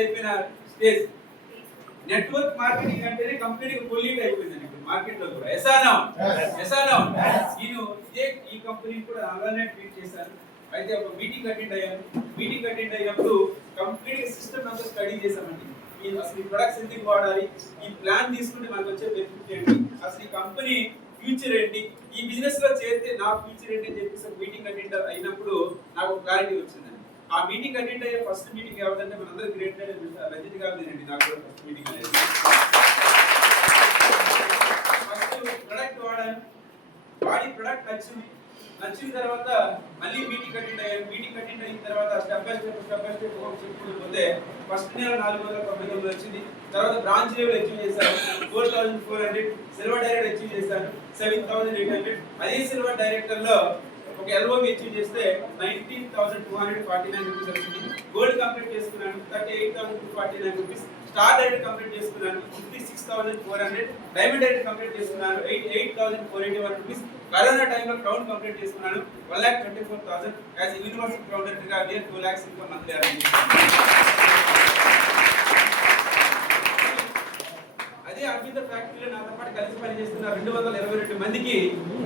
అయిపోయిన stage. Network marketing అంటేనే complete pollute అయిపోయిందండి ఇప్పుడు మార్కెట్ లో కూడా. ఎసానా నేను ఈ కంపెనీ కూడా అలానే ట్రీట్ చేశాను. అయితే ఒక మీటింగ్ అటెండ్ అయ్యాను. మీటింగ్ అటెండ్ అయినప్పుడు కంప్లీట్ సిస్టమ్ అంతా స్టడీ చేసామండి. అసలు ఈ ప్రొడక్ట్స్ ఎందుకు వాడాలి, ఈ ప్లాన్ తీసుకుంటే మనకు వచ్చే బెనిఫిట్ ఏంటి, అసలు ఈ కంపెనీ ఫ్యూచర్ ఏంటి, ఈ బిజినెస్ లో చేరితే నా ఫ్యూచర్ ఏంటి అని చెప్పేసి మీటింగ్ అటెండ్ అయినప్పుడు నాకు క్లారిటీ వచ్చిందండి. ఆ మీటింగ్ అటెండ్ అయ్యే ఫస్ట్ మీటింగ్ ఎవరిదంటే మనందరూ గ్రేట్ రజిత్ గారిదేనండి. నాకు కూడా ఫస్ట్ మీటింగ్ అనేది. ఫస్ట్ ప్రొడక్ట్ వాడి ప్రొడక్ట్ నచ్చిన తర్వాత మళ్ళీ మీటింగ్ అటెండ్ అయ్యాను. మీటింగ్ అటెండ్ అయిన తర్వాత స్టెప్ బై స్టెప్ చెప్పుకుంటూ పోతే ఫస్ట్ నెల 499 వచ్చింది. తర్వాత బ్రాంచ్ లెవెల్ అచీవ్ చేశాను 4400, సిల్వర్ డైరెక్ట్ అచీవ్ చేశాను 7800. అదే సిల్వర్ డైరెక్టర్ లో ఒక ఎల్ఓబి అచీవ్ చేస్తే 19,249 రూపీస్ వచ్చింది. గోల్డ్ కంప్లీట్ చేసుకున్నాను 38,249 రూపీస్. స్టార్ డైరెక్ట్ కంప్లీట్ చేసుకున్నాను 56,400. డైమండ్ డైరెక్ట్ కంప్లీట్ చేసుకున్నాను 8,481 రూపీస్. కరోనా టైంలో క్రౌన్ కంప్లీట్ చేసుకున్నాను 1,24,000. యాజ్ యూనివర్సల్ క్రౌడర్ గా 2 lakhs ఇన్కమ్ మంత్లీ అరేంజ్. అదే అద్భుత ఫ్యాక్టరీలో నాతో పాటు కలిసి పనిచేస్తున్న 222 మందికి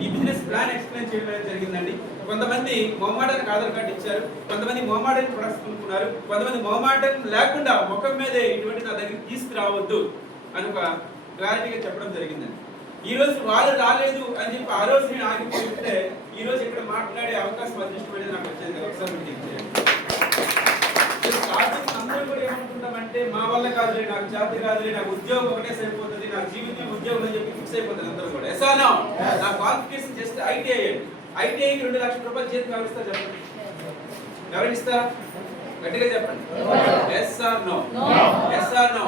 ఈ బిజినెస్ ప్లాన్ ఎక్స్ప్లెయిన్ చేయడం జరిగిందండి. కొంతమంది మొహమాటానికి ఆధార్ కార్డు ఇచ్చారు, కొంతమంది మొహమాటానికి ప్రొడక్ట్స్ కొనుక్కున్నారు, కొంతమంది మొహమాటం లేకుండా ముఖం మీదే ఇటువంటి నా దగ్గర తీసుకురావద్దు అని ఒక క్లారిటీగా చెప్పడం జరిగిందండి. ఈ రోజు వాళ్ళు రాలేదు అని చెప్పి ఆ రోజు నేను ఆగిపోతే ఈ రోజు ఇక్కడ మాట్లాడే అవకాశం అదృష్టం అనేది నాకు వచ్చేది కదా. ఒకసారి మీటింగ్ చేయండి. అందరూ కూడా ఏమనుకుంటామంటే మా వల్ల కాదులే, నాకు చేత కాదులే, నాకు ఉద్యోగం ఒకటే సరిపోతుంది, నాకు జీవితం ఉద్యోగం అని చెప్పి ఫిక్స్ అయిపోతుంది అందరూ కూడా. ఎసానా నా క్వాలిఫికేషన్ చేస్తే ఐటీఐ అండి. ఐటీఐకి 2 లక్షల రూపాయలు చేతికి ఎవరిస్తారు చెప్పండి? ఎవరికి ఇస్తారా? గట్టిగా చెప్పండి. Yes or no? Yes or no?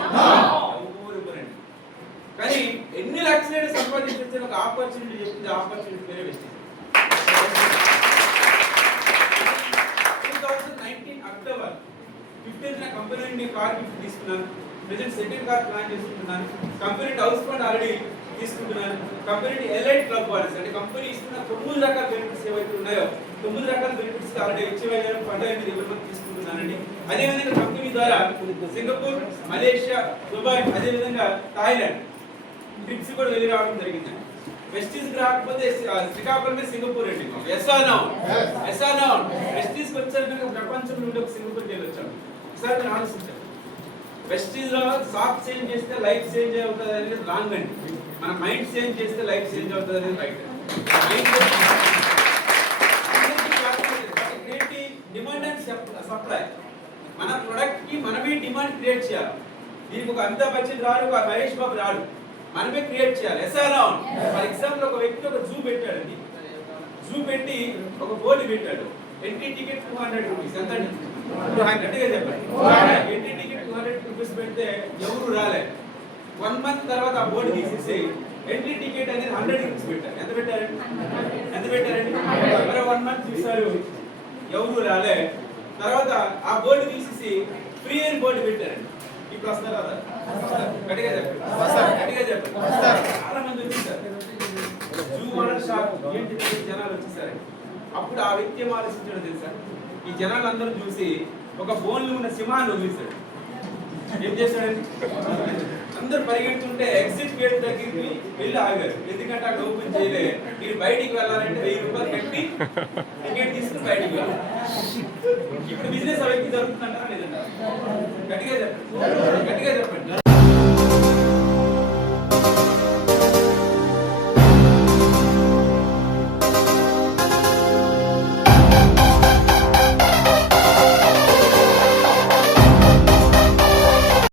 కానీ ఎన్ని లక్షలు సంపాదించే ఒక ఆపర్చునిటీ చెప్పింది. ఆపర్చునిటీ పేరే వెస్ట్. 2019 అక్టోబర్ 15న కంపెనీ నుండి కార్ గిఫ్ట్ తీసుకున్నాను. ప్రెజెంట్ సెకండ్ కార్ ప్లాన్ చేసుకుంటున్నాను. కంపెనీ హౌస్ ఫండ్ ఆల్రెడీ తీసుకుంటున్నాను. కంపెనీ ఎలైట్ క్లబ్ వాల్స్ అంటే కంపెనీ ఇస్తున్న 9 రకాల బెనిఫిట్స్ ఏవైతే ఉన్నాయో 9 రకాల బెనిఫిట్స్ ఆల్రెడీ అచీవ్ అయ్యాను. ఫండ్ అనేది డెవలప్మెంట్ తీసుకుంటున్నానండి. అదేవిధంగా కంపెనీ ద్వారా సింగపూర్, మలేషియా, దుబాయ్, అదేవిధంగా థాయిలాండ్ ట్రిప్స్ కూడా వెళ్ళి రావడం జరిగింది. వెస్టీజ్ రాకపోతే శ్రీకాకుళమే సింగపూర్ అండి. ఎస్ఆర్నో వెస్టీజ్ వచ్చాక ప్రపంచం నుండి ఒక సింగపూర్కి వెళ్ళి వచ్చాను. ఒకసారి నేను ఆలోచించాను. వెస్టీజ్ లో సాఫ్ట్ చేంజ్ చేస్తే లైఫ్ చేంజ్ అవుతుంది అనేది రాంగ్ అండి. మన మైండ్ చేంజ్ చేస్తే లైఫ్ చేంజ్ అవుతుంది అనేది రైట్. Demand and supply. మన ప్రొడక్ట్ కి మనమే డిమాండ్ క్రియేట్ చేయాలి. దీనికి ఒక అమితాబ్ బచ్చన్ రాడు, ఒక మహేష్ బాబు రాడు, మనమే క్రియేట్ చేయాలి. ఎస్ఆర్ఓ ఫర్ ఎగ్జాంపుల్ ఒక వ్యక్తి ఒక జూ పెట్టాడండి. జూ పెట్టి ఒక బోర్డు పెట్టాడు. Entry ticket 200 rupees. ఎంత అండి? 200. చెప్పండి. ఎంట్రీ టికెట్ 200 రూపీస్ పెడితే ఎవరు రాలే. 1 month తర్వాత ఆ బోర్డు తీసేసి ఎంట్రీ టికెట్ అనేది 100 రూపీస్ పెట్టారు. ఎంత పెట్టారండి? మరి 1 month చూసారు, ఎవరు రాలే. తర్వాత ఆ బోర్డు తీసేసి ఫ్రీ అని బోర్డు పెట్టారండి. ఇప్పుడు వస్తారా? గట్టిగా చెప్పండి. చాలా మంది వచ్చేసారు. జూ ఓనర్ షాప్ ఏంటి జనాలు వచ్చేసారు. అప్పుడు ఆ వ్యక్తి ఏం ఆలోచించాడో తెలుసా? ఈ జనాలందరూ చూసి ఒక బోన్లు ఉన్న సింహాన్ని వదిలేశాడు. ఏం చేశాడండి? అందరూ పరిగెడుతుంటే ఎగ్జిట్ గేట్ దగ్గరికి వెళ్ళి ఆగారు. ఎందుకంటే అక్కడ ఓపెన్ చేయలే. మీరు బయటికి వెళ్ళాలంటే 1000 రూపాయలు కట్టి టికెట్ తీసుకుని బయటికి వెళ్ళాలి. ఇప్పుడు బిజినెస్ ఆ వ్యక్తి జరుగుతుందంటారా లేదంటారా? గట్టిగా చెప్పండి.